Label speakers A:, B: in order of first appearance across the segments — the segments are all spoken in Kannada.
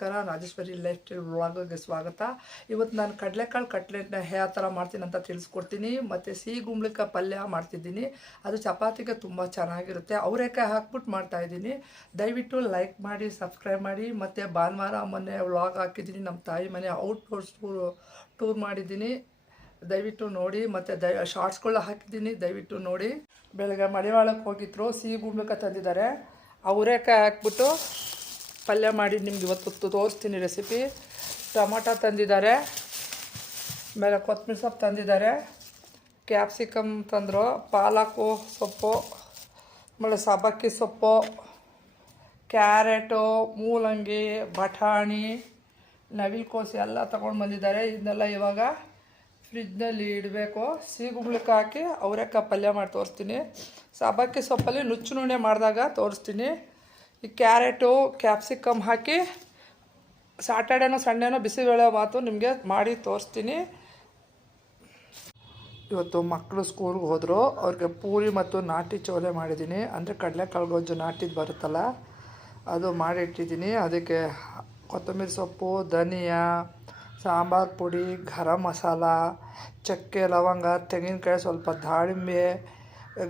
A: ನಮಸ್ಕಾರ, ರಾಜೇಶ್ವರಿ ಲೈಫ್ ಸ್ಟೈಲ್ ವ್ಲಾಗ್ಗೆ ಸ್ವಾಗತ. ಇವತ್ತು ನಾನು ಕಡಲೆಕಾಳು ಕಟ್ಲೆಟ್ನ ಯಾವ ಥರ ಮಾಡ್ತೀನಿ ಅಂತ ತಿಳಿಸ್ಕೊಡ್ತೀನಿ. ಮತ್ತು ಸಿಹಿ ಗುಂಬಳಿಕಾಯಿ ಪಲ್ಯ ಮಾಡ್ತಿದ್ದೀನಿ. ಅದು ಚಪಾತಿಗೆ ತುಂಬ ಚೆನ್ನಾಗಿರುತ್ತೆ. ಅವರೇಕಾಯಿ ಹಾಕ್ಬಿಟ್ಟು ಮಾಡ್ತಾಯಿದ್ದೀನಿ ದಯವಿಟ್ಟು ಲೈಕ್ ಮಾಡಿ ಸಬ್ಸ್ಕ್ರೈಬ್ ಮಾಡಿ. ಮತ್ತು ಭಾನುವಾರ ಮೊನ್ನೆ ವ್ಲಾಗ್ ಹಾಕಿದ್ದೀನಿ. ನಮ್ಮ ತಾಯಿ ಮನೆ ಔಟ್ ಡೋರ್ಸ್ ಟೂರ್ ಟೂರ್ ಮಾಡಿದ್ದೀನಿ. ದಯವಿಟ್ಟು ನೋಡಿ, ಮತ್ತು ದಯ ಶಾರ್ಟ್ಸ್ಗಳು ಹಾಕಿದ್ದೀನಿ. ದಯವಿಟ್ಟು ನೋಡಿ. ಬೆಳಗ್ಗೆ ಮಡಿವಾಳಕ್ಕೆ ಹೋಗಿದ್ರು. ಸಿಹಿ ಗುಂಬ್ಳಕಾಯಿ ತಂದಿದ್ದಾರೆ. ಅವರೇಕಾಯಿ ಹಾಕ್ಬಿಟ್ಟು ಪಲ್ಯ ಮಾಡಿ ನಿಮ್ಗೆ ಇವತ್ತು ತೋರಿಸ್ತೀನಿ ರೆಸಿಪಿ ಟೊಮೊಟೊ ತಂದಿದ್ದಾರೆ. ಆಮೇಲೆ ಕೊತ್ತಂಬರಿ ಸೊಪ್ಪು ತಂದಿದ್ದಾರೆ. ಕ್ಯಾಪ್ಸಿಕಮ್ ತಂದರು. ಪಾಲಕು ಸೊಪ್ಪು. ಆಮೇಲೆ ಸಬ್ಬಕ್ಕಿ ಸೊಪ್ಪು. ಕ್ಯಾರೆಟು, ಮೂಲಂಗಿ, ಬಟಾಣಿ, ನವಿಲ್ಕೋಸು ಎಲ್ಲ ತೊಗೊಂಡು ಬಂದಿದ್ದಾರೆ. ಇದನ್ನೆಲ್ಲ ಇವಾಗ ಫ್ರಿಜ್ನಲ್ಲಿ ಇಡಬೇಕು. ಸೀಗುಳಕ್ಕೆ ಹಾಕಿ ಅವರೆಕಾಯಿ ಪಲ್ಯ ಮಾಡಿ ತೋರಿಸ್ತೀನಿ. ಸಬಕ್ಕಿ ಸೊಪ್ಪಲ್ಲಿ ನುಚ್ಚು ನೂಣೆ ಮಾಡಿದಾಗ ತೋರಿಸ್ತೀನಿ. ಈ ಕ್ಯಾರೆಟು ಕ್ಯಾಪ್ಸಿಕಮ್ ಹಾಕಿ ಸ್ಯಾಟರ್ಡೇನೋ ಸಂಡೇನೋ ಬಿಸಿಬೇಳೆ ಮಾತು ನಿಮಗೆ ಮಾಡಿ ತೋರಿಸ್ತೀನಿ. ಇವತ್ತು ಮಕ್ಕಳು ಸ್ಕೂಲ್ಗೆ ಹೋದರು. ಅವ್ರಿಗೆ ಪೂರಿ ಮತ್ತು ನಾಟಿ ಚೋಲೆ ಮಾಡಿದ್ದೀನಿ. ಅಂದರೆ ಕಡಲೆಕಾಳು ಗೊಜ್ಜು ನಾಟಿದ್ದು ಬರುತ್ತಲ್ಲ, ಅದು ಮಾಡಿಟ್ಟಿದ್ದೀನಿ. ಅದಕ್ಕೆ ಕೊತ್ತಂಬರಿ ಸೊಪ್ಪು, ಧನಿಯಾ, ಸಾಂಬಾರು ಪುಡಿ, ಗರಂ ಮಸಾಲ, ಚಕ್ಕೆ, ಲವಂಗ, ತೆಂಗಿನಕಾಯಿ ಸ್ವಲ್ಪ ದಾಳಿಂಬೆ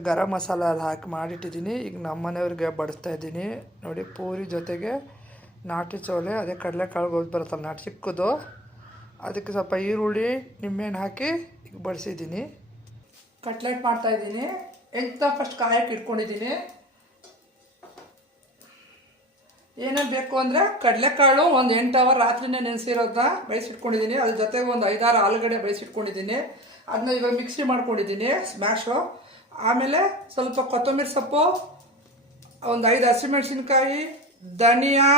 A: ಗರಂ ಮಸಾಲ ಎಲ್ಲ ಹಾಕಿ ಮಾಡಿಟ್ಟಿದ್ದೀನಿ. ಈಗ ನಮ್ಮ ಮನೆಯವ್ರಿಗೆ ಬಡಿಸ್ತಾ ಇದ್ದೀನಿ. ನೋಡಿ, ಪೂರಿ ಜೊತೆಗೆ ನಾಟಿ ಚೋಲೆ, ಅದೇ ಕಡಲೆಕಾಳು ಗೊಜ್ಜು ಬರುತ್ತಲ್ಲ, ನಾಟಿ ಚಿಕ್ಕದು. ಅದಕ್ಕೆ ಸ್ವಲ್ಪ ಈರುಳ್ಳಿ, ನಿಂಬೆಹಣ್ಣು ಹಾಕಿ ಈಗ ಬಡಿಸಿದ್ದೀನಿ. ಕಟ್ಲೆಟ್ ಮಾಡ್ತಾಯಿದ್ದೀನಿ ಎಂತ ಫಸ್ಟ್ ಕಾಯಕ್ಕೆ ಇಟ್ಕೊಂಡಿದ್ದೀನಿ. ಏನೇನು ಬೇಕು ಅಂದರೆ ಕಡಲೆಕಾಳು ಒಂದು ಎಂಟು ಅವರ್ ರಾತ್ರಿನೇ ನೆನೆಸಿರೋದನ್ನ ಬೇಯಿಸಿಟ್ಕೊಂಡಿದ್ದೀನಿ. ಅದ್ರ ಜೊತೆಗೆ ಒಂದು ಐದಾರು ಆಲೂಗಡ್ಡೆ ಬೇಯಿಸಿಟ್ಕೊಂಡಿದ್ದೀನಿ. ಅದನ್ನ ಇವಾಗ ಮಿಕ್ಸಿ ಮಾಡ್ಕೊಂಡಿದ್ದೀನಿ. ಸ್ಮ್ಯಾಶು ಆಮೇಲೆ ಸ್ವಲ್ಪ ಕೊತ್ತಂಬರಿ ಸೊಪ್ಪು, ಒಂದು ಐದು ಹಸಿಮೆಣಸಿನ್ಕಾಯಿ, ಧನಿಯಾ,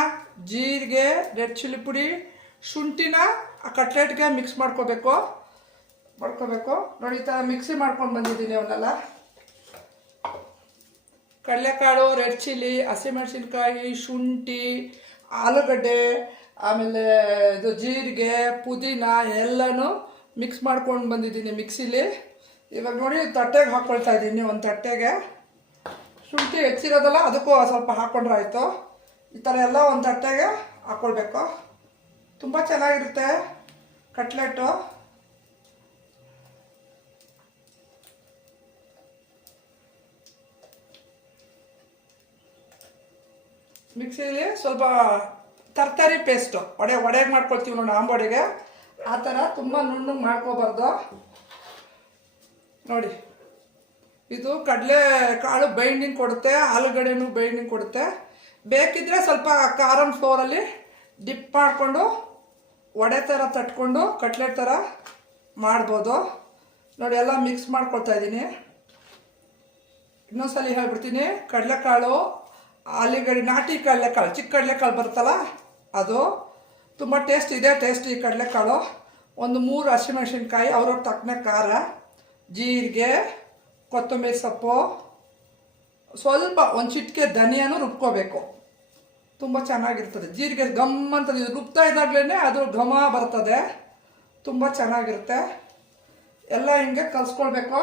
A: ಜೀರಿಗೆ, ರೆಡ್ ಚಿಲ್ಲಿ ಪುಡಿ, ಶುಂಠಿನ ಆ ಕಟ್ಲೆಟ್ಗೆ ಮಿಕ್ಸ್ ಮಾಡ್ಕೋಬೇಕು. ಮಾಡ್ಕೋಬೇಕು. ನೋಡಿ, ಈ ಥರ ಮಿಕ್ಸಿ ಮಾಡ್ಕೊಂಡು ಬಂದಿದ್ದೀನಿ ಅವನ್ನೆಲ್ಲ. ಕಡಲೆಕಾಳು, ರೆಡ್ ಚಿಲ್ಲಿ, ಹಸಿಮೆಣಸಿನ್ಕಾಯಿ, ಶುಂಠಿ, ಆಲೂಗಡ್ಡೆ, ಆಮೇಲೆ ಇದು ಜೀರಿಗೆ, ಪುದೀನ ಎಲ್ಲನೂ ಮಿಕ್ಸ್ ಮಾಡ್ಕೊಂಡು ಬಂದಿದ್ದೀನಿ ಮಿಕ್ಸಿಲಿ ಇವಾಗ ನೋಡಿ, ತಟ್ಟೆಗೆ ಹಾಕ್ಕೊಳ್ತಾ ಇದ್ದೀನಿ. ಒಂದು ತಟ್ಟೆಗೆ. ಶುಂಠಿ ಹೆಚ್ಚಿರೋದಲ್ಲ, ಅದಕ್ಕೂ ಸ್ವಲ್ಪ ಹಾಕ್ಕೊಂಡ್ರೆ ಆಯಿತು. ಈ ಥರ ಎಲ್ಲ ಒಂದು ತಟ್ಟೆಗೆ ಹಾಕ್ಕೊಳ್ಬೇಕು ತುಂಬ ಚೆನ್ನಾಗಿರುತ್ತೆ ಕಟ್ಲೆಟು. ಮಿಕ್ಸಿಲಿ ಸ್ವಲ್ಪ ತರಕಾರಿ ಪೇಸ್ಟು. ಒಡೆ ಒಡೆಗೆ ಮಾಡ್ಕೊಳ್ತೀವಿ ನೋಡಿ ಆಂಬೊಡೆಗೆ ಆ ಥರ ತುಂಬ ನುಣ್ಣಗೆ ಮಾಡ್ಕೋಬಾರ್ದು. ನೋಡಿ. ಇದು ಕಡಲೆ ಕಾಳು ಬೈಂಡಿಂಗ್ ಕೊಡುತ್ತೆ, ಆಲೂಗಡ್ಡೆನೂ ಬೈಂಡಿಂಗ್ ಕೊಡುತ್ತೆ. ಬೇಕಿದ್ರೆ ಸ್ವಲ್ಪ ಕಾರನ್ ಫ್ಲೋರಲ್ಲಿ ಡಿಪ್ ಮಾಡಿಕೊಂಡು, ವಡೆ ಥರ ತಟ್ಕೊಂಡು ಕಟ್ಲೆಟ್ ಥರ ಮಾಡ್ಬೋದು. ನೋಡಿ, ಎಲ್ಲ ಮಿಕ್ಸ್ ಮಾಡ್ಕೊಳ್ತಾ ಇದ್ದೀನಿ. ಇನ್ನೊಂದ್ಸಲ ಹೇಳ್ಬಿಡ್ತೀನಿ, ಕಡಲೆಕಾಳು, ಆಲೂಗಡ್ಡೆ, ನಾಟಿ ಕಡಲೆಕಾಳು, ಚಿಕ್ಕ ಕಡಲೆಕಾಳು ಬರುತ್ತಲ್ಲ, ಅದು ತುಂಬ ಟೇಸ್ಟ್ ಇದೆ ಟೇಸ್ಟ್ ಈ ಕಡಲೆಕಾಳು. ಒಂದು ಮೂರು ಹಸಿಮೆಣಸಿನ್ಕಾಯಿ, ಅವ್ರವ್ರ ತಕ್ಕನೆ ಖಾರ. ಜೀರಿಗೆ ಕೊತ್ತಂಬರಿ ಸೊಪ್ಪು ಸ್ವಲ್ಪ ಒಂದು ಚಿಟಿಕೆ ಧನಿಯಾನು ರುಬ್ಕೋಬೇಕು ತುಂಬ ಚೆನ್ನಾಗಿರ್ತದೆ ಜೀರಿಗೆ ಘಮ್ ಅಂತ ರುಬ್ತಾ ಇದ್ದಾಗಲೇ ಅದು ಘಮ ಬರ್ತದೆ ತುಂಬ ಚೆನ್ನಾಗಿರುತ್ತೆ ಎಲ್ಲ ಹಿಂಗೆ ಕಲಿಸ್ಕೊಳ್ಬೇಕು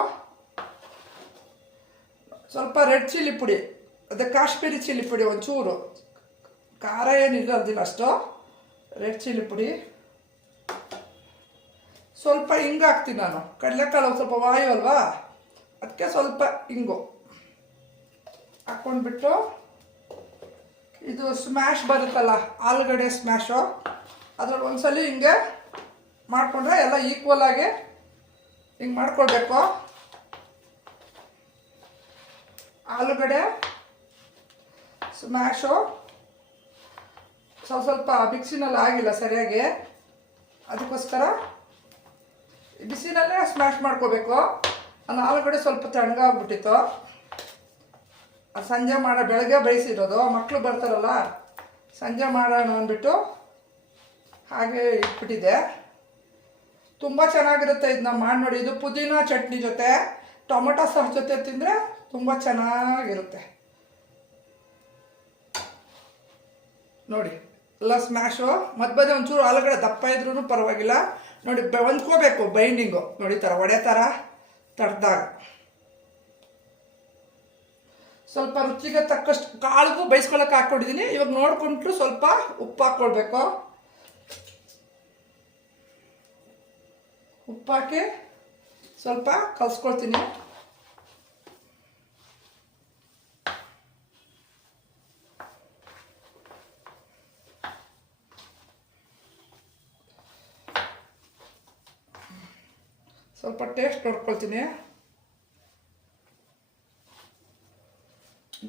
A: ಸ್ವಲ್ಪ ರೆಡ್ ಚಿಲ್ಲಿ ಪುಡಿ ಅದೇ ಕಾಶ್ಮೀರಿ ಚಿಲ್ಲಿ ಪುಡಿ ಒಂಚೂರು ಖಾರ ಏನಿರೋದಿಲ್ಲ ಅಷ್ಟು ರೆಡ್ ಚಿಲ್ಲಿ ಪುಡಿ ಸ್ವಲ್ಪ ಹಿಂಗೆ ಹಾಕ್ತೀನಿ ನಾನು. ಕಡಲೆಕಾಳು ಸ್ವಲ್ಪ ವಾಯು ಅಲ್ವಾ? ಅದಕ್ಕೆ ಸ್ವಲ್ಪ ಹಿಂಗು ಹಾಕ್ಕೊಂಡ್ಬಿಟ್ಟು ಇದು ಸ್ಮ್ಯಾಶ್ ಬರುತ್ತಲ್ಲ, ಆಲೂಗಡ್ಡೆ ಸ್ಮ್ಯಾಶು ಅದ್ರಲ್ಲಿ ಒಂದ್ಸಲ ಹಿಂಗೆ ಮಾಡಿಕೊಂಡ್ರೆ ಎಲ್ಲ ಈಕ್ವಲ್ ಆಗಿ ಹಿಂಗೆ ಮಾಡ್ಕೊಳ್ಬೇಕು. ಆಲೂಗಡ್ಡೆ ಸ್ಮ್ಯಾಶು ಸ್ವಲ್ಪ ಸ್ವಲ್ಪ ಮಿಕ್ಸಿನಲ್ಲಿ ಆಗಿಲ್ಲ ಸರಿಯಾಗಿ. ಅದಕ್ಕೋಸ್ಕರ ಬಿಸಿನಲ್ಲೇ ಸ್ಮ್ಯಾಶ್ ಮಾಡ್ಕೋಬೇಕು. ನಾನು ಆಲೂಗಡ್ಡೆ ಸ್ವಲ್ಪ ತಣ್ಣಗಾಗ್ಬಿಟ್ಟಿತ್ತು ಅದು ಸಂಜೆ ಮಾಡೋ, ಬೆಳಗ್ಗೆ ಬೇಯಿಸಿರೋದು. ಮಕ್ಕಳು ಬರ್ತಾರಲ್ಲ, ಸಂಜೆ ಮಾಡೋಣ ಅಂದ್ಬಿಟ್ಟು ಹಾಗೆ ಇಟ್ಬಿಟ್ಟಿದ್ದೆ. ತುಂಬ ಚೆನ್ನಾಗಿರುತ್ತೆ ಇದನ್ನ ಮಾಡಿ ನೋಡಿ. ಇದು ಪುದೀನ ಚಟ್ನಿ ಜೊತೆ, ಟೊಮೊಟೊ ಸಾಸ್ ಜೊತೆ ತಿಂದರೆ ತುಂಬ ಚೆನ್ನಾಗಿರುತ್ತೆ. ನೋಡಿ, ಎಲ್ಲ ಸ್ಮ್ಯಾಶು ಮಧ್ಯ ಒಂಚೂರು ಆಲೂಗಡ್ಡೆ ದಪ್ಪ ಇದ್ರೂ ಪರವಾಗಿಲ್ಲ. ನೋಡಿ ಹೊಂದ್ಕೋಬೇಕು ಬೈಂಡಿಂಗು ನೋಡಿ ಥರ ಒಡೆ ಥರ ತಡ್ದಾಗ. ಸ್ವಲ್ಪ ರುಚಿಗೆ ತಕ್ಕಷ್ಟು ಕಾಳಿಗೂ ಬೈಸ್ಕೊಳಕ್ಕೆ ಹಾಕ್ಕೊಂಡಿದ್ದೀನಿ ಇವಾಗ ನೋಡ್ಕೊಂಡ್ರು ಸ್ವಲ್ಪ ಉಪ್ಪು ಹಾಕ್ಕೊಳ್ಬೇಕು. ಉಪ್ಪಾಕಿ ಸ್ವಲ್ಪ ಕಲ್ಸ್ಕೊಳ್ತೀನಿ. ಟೇಸ್ಟ್ ನೋಡ್ಕೊಳ್ತೀನಿ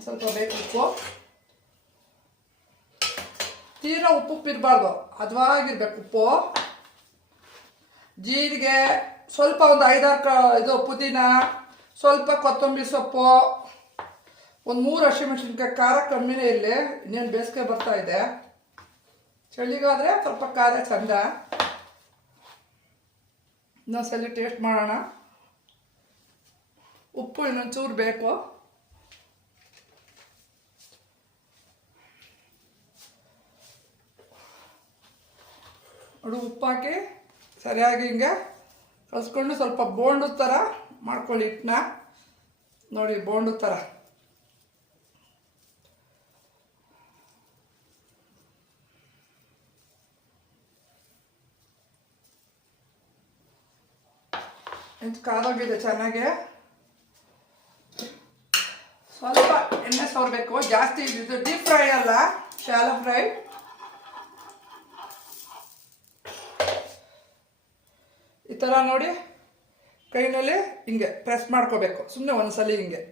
A: ಸ್ವಲ್ಪ ಬೇಕು ಉಪ್ಪು. ತೀರಾ ಉಪ್ಪು ಇರಬಾರ್ದು ಹದವಾಗಿರ್ಬೇಕು ಉಪ್ಪು. ಜೀರಿಗೆ ಸ್ವಲ್ಪ ಒಂದು ಐದಾರು ಇದು ಪುದೀನ, ಸ್ವಲ್ಪ ಕೊತ್ತಂಬರಿ ಸೊಪ್ಪು, ಒಂದು ಮೂರು ಹಸಿಮೆಣಸಿನ್ಕಾಯಿ ಖಾರ ಕಮ್ಮಿನೇ ಇರಲಿ. ಇನ್ನೇನು ಬೇಸಿಗೆ ಬರ್ತಾ ಇದೆ. ಚಳಿಗಾದರೆ ಸ್ವಲ್ಪ ಖಾರ ಚಂದ. ಇನ್ನೊಂದ್ಸಲಿ ಟೇಸ್ಟ್ ಮಾಡೋಣ. ಉಪ್ಪು ಇನ್ನೊಂದು ಚೂರು ಬೇಕು. ನೋಡು, ಉಪ್ಪು ಸರಿಯಾಗಿ ಹಿಂಗೆ ಕಲಿಸ್ಕೊಂಡು ಸ್ವಲ್ಪ ಬೋಂಡು ಥರ ಮಾಡ್ಕೊಳ್ಳಿ ಹಿಟ್ಟನ್ನ. ನೋಡಿ, ಬೋಂಡು ಥರ. ಇದು ಕಾದೋಗಿದೆ ಚೆನ್ನಾಗಿ. ಸ್ವಲ್ಪ ಎಣ್ಣೆ ಸೋರ್ಬೇಕು. ಜಾಸ್ತಿ ಇದು ಡೀಪ್ ಫ್ರೈ ಅಲ್ಲ ಶಾಲೋ ಫ್ರೈ ಈ ಥರ ನೋಡಿ, ಕೈನಲ್ಲಿ ಹಿಂಗೆ ಪ್ರೆಸ್ ಮಾಡ್ಕೋಬೇಕು. ಸುಮ್ಮನೆ ಒಂದ್ಸಲಿ ಹಿಂಗೆ,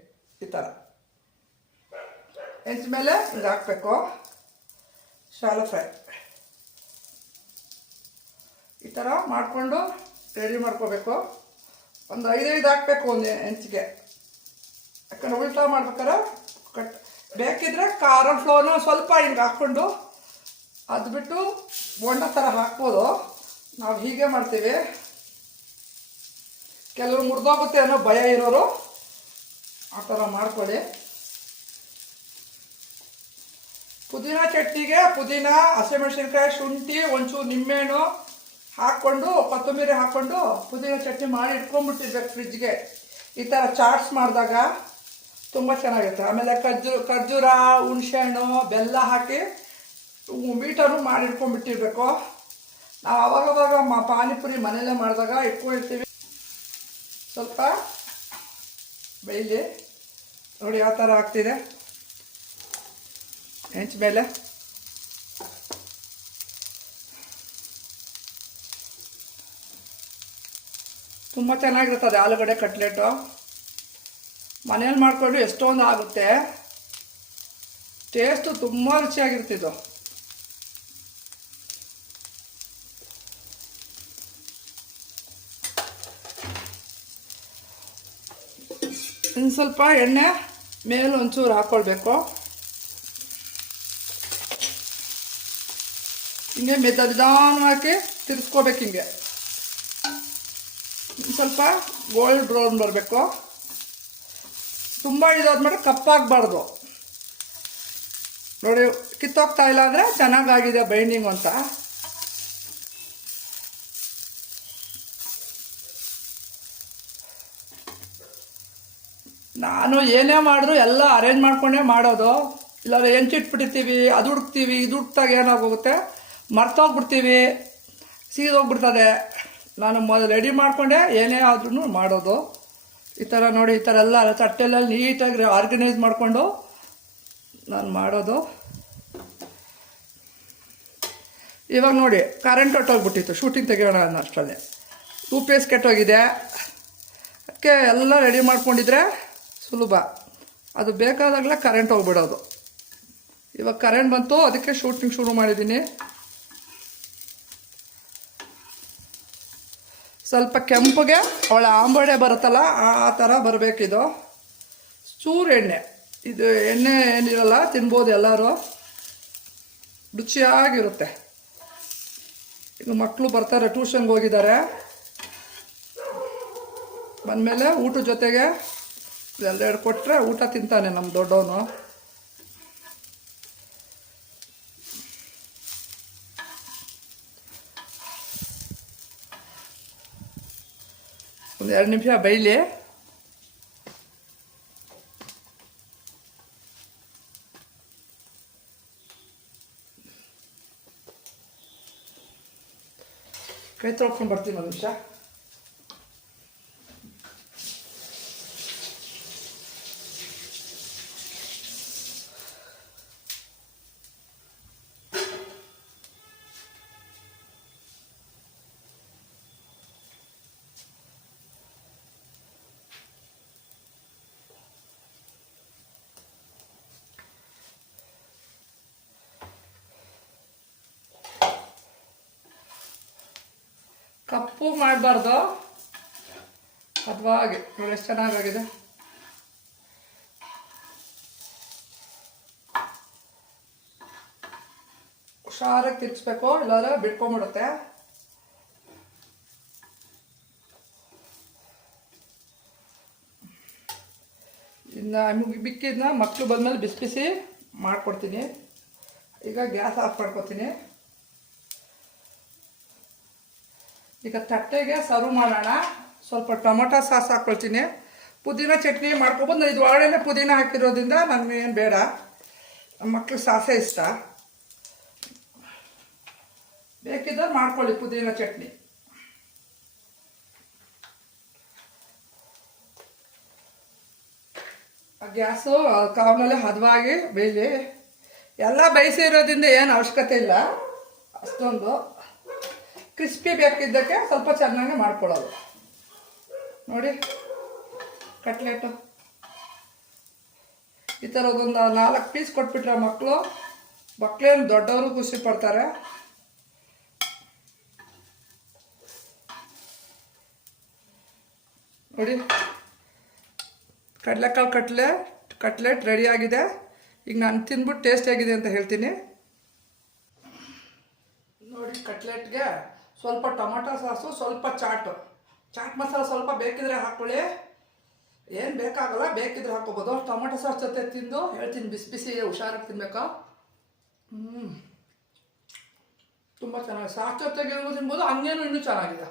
A: ಈ ಥರ ಹೆಂಚ ಮೇಲೆ ಹಿಂಗೆ ಹಾಕ್ಬೇಕು. ಶಾಲೋ ಫ್ರೈ ಈ ಥರ ಮಾಡಿಕೊಂಡು ರೆಡಿ ಮಾಡ್ಕೋಬೇಕು. ಒಂದು ಐದೈದು ಹಾಕ್ಬೇಕು ಒಂದು ಹೆಂಚಿಗೆ. ಯಾಕಂದ್ರೆ ಉಲ್ಟಾ ಮಾಡ್ಬೇಕಾರೆ ಕಟ್ ಬೇಕಿದ್ರೆ ಖಾರ ಫ್ಲೋನು ಸ್ವಲ್ಪ ಹಿಂಗೆ ಹಾಕ್ಕೊಂಡು ಅದು ಬಿಟ್ಟು ಬೋಂಡ ಥರ ಹಾಕ್ಬೋದು. ನಾವು ಹೀಗೆ ಮಾಡ್ತೀವಿ. ಕೆಲವರು ಮುರಿದೋಗುತ್ತೆ ಅನ್ನೋ ಭಯ ಇರೋರು ಆ ಥರ ಮಾಡ್ಕೊಳ್ಳಿ. ಪುದೀನ ಚಟ್ನಿಗೆ ಪುದೀನ, ಹಸಿಮೆಣಸಿನ್ಕಾಯಿ, ಶುಂಠಿ, ಒಂಚೂರು ನಿಂಬೆಹಣ್ಣು ಹಾಕ್ಕೊಂಡು, ಕೊತ್ತಂಬರಿ ಹಾಕ್ಕೊಂಡು ಪುದೀನ ಚಟ್ನಿ ಮಾಡಿ ಇಟ್ಕೊಂಡ್ಬಿಟ್ಟಿರ್ಬೇಕು ಫ್ರಿಜ್ಗೆ ಈ ಥರ ಚಾಟ್ಸ್ ಮಾಡಿದಾಗ ತುಂಬ ಚೆನ್ನಾಗಿರುತ್ತೆ. ಆಮೇಲೆ ಖರ್ಜು, ಖರ್ಜೂರ, ಹುಣಸೆಹಣ್ಣು, ಬೆಲ್ಲ ಹಾಕಿ ಮೀಟರು ಮಾಡಿ ಇಟ್ಕೊಂಡ್ಬಿಟ್ಟಿರ್ಬೇಕು ನಾವು ಅವಾಗವಾಗ ಮ, ಪಾನಿಪುರಿ ಮನೆಯಲ್ಲೇ ಮಾಡಿದಾಗ ಇಟ್ಕೊಂಡಿರ್ತೀವಿ. ಸ್ವಲ್ಪ ಬೆಳ್ಳಿ ನೋಡಿ ಯಾವ ಥರ ಆಗ್ತಿದೆ. ಹೆಂಚ ಮೇಲೆ. ತುಂಬ ಚೆನ್ನಾಗಿರ್ತದೆ ಆಲೂಗಡ್ಡೆ ಕಟ್ಲೆಟು. ಮನೇಲಿ ಮಾಡಿಕೊಂಡು ಎಷ್ಟೊಂದು ಆಗುತ್ತೆ. ಟೇಸ್ಟು ತುಂಬ ರುಚಿಯಾಗಿರ್ತಿದ್ದು ಇನ್ನು ಸ್ವಲ್ಪ ಎಣ್ಣೆ ಮೇಲೆ ಒಂಚೂರು ಹಾಕ್ಕೊಳ್ಬೇಕು ಹಿಂಗೆ ಮೆದ ನಿಧಾನವಾಗಿ ತಿರ್ಸ್ಕೋಬೇಕು ಹಿಂಗೆ. ಸ್ವಲ್ಪ ಗೋಲ್ಡ್ ಬ್ರೌನ್ ಬರಬೇಕು. ತುಂಬ ಇದಾದ್ಮೇಲೆ ಕಪ್ಪಾಗಬಾರ್ದು. ನೋಡಿ, ಕಿತ್ತೋಗ್ತಾ ಇಲ್ಲ ಅಂದರೆ ಚೆನ್ನಾಗಾಗಿದೆ ಬೈಂಡಿಂಗ್ ಅಂತ. ನಾನು ಏನೇ ಮಾಡಿದ್ರು ಎಲ್ಲ ಅರೇಂಜ್ ಮಾಡಿಕೊಂಡೇ ಮಾಡೋದು. ಇಲ್ಲಾಂದರೆ ಹೆಂಚಿಟ್ಬಿಟ್ಟಿರ್ತೀವಿ ಅದು ಹುಡುಕ್ತೀವಿ, ಇದು ಹುಡುಕ್ತಾಗ ಏನಾಗೋಗುತ್ತೆ? ಮರ್ತೋಗ್ಬಿಡ್ತೀವಿ, ಸೀದೋಗ್ಬಿಡ್ತದೆ. ನಾನು ಮೊದಲು ರೆಡಿ ಮಾಡಿಕೊಂಡೆ, ಏನೇ ಆದ್ರೂ ಮಾಡೋದು. ಈ ಥರ ನೋಡಿ, ಈ ಥರ ಎಲ್ಲ ತಟ್ಟೆಲೆಲ್ಲ ನೀಟಾಗಿ ಆರ್ಗನೈಸ್ ಮಾಡಿಕೊಂಡು ನಾನು ಮಾಡೋದು. ಇವಾಗ ನೋಡಿ ಕರೆಂಟ್ ಹೊಟ್ಟೋಗ್ಬಿಟ್ಟಿತ್ತು ಶೂಟಿಂಗ್ ತೆಗಿಯೋಣ ಅನ್ನೋ ಅಷ್ಟರಲ್ಲಿ. ಟೂ ಪೇಸ್ ಕೆಟ್ಟೋಗಿದೆ ಅದಕ್ಕೆ ಎಲ್ಲ ರೆಡಿ ಮಾಡ್ಕೊಂಡಿದ್ರೆ ಸುಲಭ. ಅದು ಬೇಕಾದಾಗಲೇ ಕರೆಂಟ್ ಹೋಗ್ಬಿಡೋದು. ಇವಾಗ ಕರೆಂಟ್ ಬಂತು, ಅದಕ್ಕೆ ಶೂಟಿಂಗ್ ಶುರು ಮಾಡಿದ್ದೀನಿ. ಸ್ವಲ್ಪ ಕೆಂಪಗೆ ಅವಳ ಆಂಬಡೆ ಬರುತ್ತಲ್ಲ, ಆ ಥರ ಬರಬೇಕಿದು. ಚೂರು ಎಣ್ಣೆ. ಇದು ಎಣ್ಣೆ ಏನಿರಲ್ಲ, ತಿನ್ಬೋದು ಎಲ್ಲರೂ. ರುಚಿಯಾಗಿರುತ್ತೆ. ಇನ್ನು ಮಕ್ಕಳು ಬರ್ತಾರೆ, ಟ್ಯೂಷನ್ಗೆ ಹೋಗಿದ್ದಾರೆ. ಬಂದಮೇಲೆ ಊಟದ ಜೊತೆಗೆ ಇದೆಲ್ಲ ಕೊಟ್ಟರೆ ಊಟ ತಿಂತಾನೆ ನಮ್ಮ ದೊಡ್ಡವನು. ಒಂದು ಎರಡು ನಿಮಿಷ ಬೈಲಿ. ಕೈ ತೊಳ್ಕೊಂಡು ಬರ್ತೀನಿ ಒಂದು ನಿಮಿಷ. ಕಪ್ಪು ಮಾಡಬಾರ್ದು. ಹದವಾಗಿ ನೋಡಿ ಎಷ್ಟು ಚೆನ್ನಾಗಾಗಿದೆ. ಹುಷಾರಾಗಿ ತಿರ್ಗಿಸ್ಬೇಕು, ಇಲ್ಲಾಂದ್ರೆ ಬಿಟ್ಕೊಂಬಿಡುತ್ತೆ. ಇನ್ನು ಬಿಕ್ಕಿದ್ನ ಮಕ್ಕಳು ಬಂದಮೇಲೆ ಬಿಸಿ ಬಿಸಿ ಮಾಡಿಕೊಡ್ತೀನಿ. ಈಗ ಗ್ಯಾಸ್ ಆಫ್ ಮಾಡ್ಕೊತೀನಿ. ಈಗ ತಟ್ಟೆಗೆ ಸರ್ವ್ ಮಾಡೋಣ. ಸ್ವಲ್ಪ ಟೊಮೊಟೊ ಸಾಸ್ ಹಾಕ್ಕೊಳ್ತೀನಿ ಪುದೀನ ಚಟ್ನಿ ಮಾಡ್ಕೊಬೋದು. ಇದು ಒಳಗಡೆ ಪುದೀನ ಹಾಕಿರೋದ್ರಿಂದ ನನಗೆ ಏನು ಬೇಡ. ನಮ್ಮ ಮಕ್ಳಿಗೆ ಸಾಸೇ ಇಷ್ಟ. ಬೇಕಿದ್ರೆ ಮಾಡ್ಕೊಳ್ಳಿ ಪುದೀನ ಚಟ್ನಿ. ಗ್ಯಾಸು ಕಾವಲಲ್ಲೇ ಹದವಾಗಿ ಬೇಯಲಿ. ಎಲ್ಲ ಬೇಯಿಸಿರೋದ್ರಿಂದ ಏನು ಅವಶ್ಯಕತೆ ಇಲ್ಲ. ಅಷ್ಟೊಂದು. ಕ್ರಿಸ್ಪಿ ಬೇಕಿದ್ದಕ್ಕೆ ಸ್ವಲ್ಪ ಚೆನ್ನಾಗಿ ಮಾಡ್ಕೊಳ್ಳೋದು. ನೋಡಿ, ಕಟ್ಲೆಟು. ಈ ಥರದೊಂದು ನಾಲ್ಕು ಪೀಸ್ ಕೊಟ್ಬಿಟ್ರೆ ಮಕ್ಕಳು ಮಕ್ಕಳೇನು ದೊಡ್ಡವರು ಖುಷಿ ಪಡ್ತಾರೆ. ನೋಡಿ, ಕಡಲೆಕಾಳು ಕಟ್ಲೆ ಕಟ್ಲೆಟ್ ರೆಡಿ ಆಗಿದೆ. ಈಗ ನಾನು ತಿಂದ್ಬಿಟ್ಟು ಟೇಸ್ಟಿಯಾಗಿದೆ ಅಂತ ಹೇಳ್ತೀನಿ. ನೋಡಿ, ಕಟ್ಲೆಟ್ಗೆ ಸ್ವಲ್ಪ ಟೊಮೊಟೊ ಸಾಸು, ಸ್ವಲ್ಪ ಚಾಟು. ಚಾಟ್ ಮಸಾಲ ಸ್ವಲ್ಪ ಬೇಕಿದ್ರೆ ಹಾಕೊಳ್ಳಿ. ಏನು ಬೇಕಾಗಲ್ಲ, ಬೇಕಿದ್ರೆ ಹಾಕೋಬೋದು. ಟೊಮೊಟೊ ಸಾಸ್ ಜೊತೆ ತಿಂದು ಹೇಳ್ತೀನಿ, ಬಿಸಿ ಬಿಸಿ, ಹುಷಾರಾಗಿ ತಿನ್ಬೇಕು? ಹ್ಞೂ ತುಂಬ ಚೆನ್ನಾಗಿದೆ ಸಾಸ್ ಜೊತೆಗೆ ತಿನ್ಬೋದು, ಹಂಗೇನು ಇನ್ನೂ ಚೆನ್ನಾಗಿದೆ.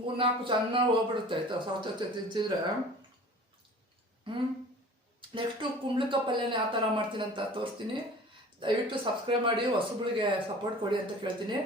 A: ಮೂರ್ನಾಲ್ಕು ಚೆನ್ನಾಗಿ ಹೋಗ್ಬಿಡುತ್ತೆ, ಆಯಿತಾ? ಸಾಸ್ ಜೊತೆ ತಿಂತಿದ್ರೆ ನೆಕ್ಸ್ಟು ಕುಂಬಳಕ ಪಲ್ಯನ ಯಾವ ಥರ ಮಾಡ್ತೀನಿ ಅಂತ ತೋರಿಸ್ತೀನಿ. ದಯವಿಟ್ಟು ಸಬ್ಸ್ಕ್ರೈಬ್ ಮಾಡಿ ಹೊಸಬಳಿಗೆ ಸಪೋರ್ಟ್ ಕೊಡಿ ಅಂತ ಕೇಳ್ತೀನಿ.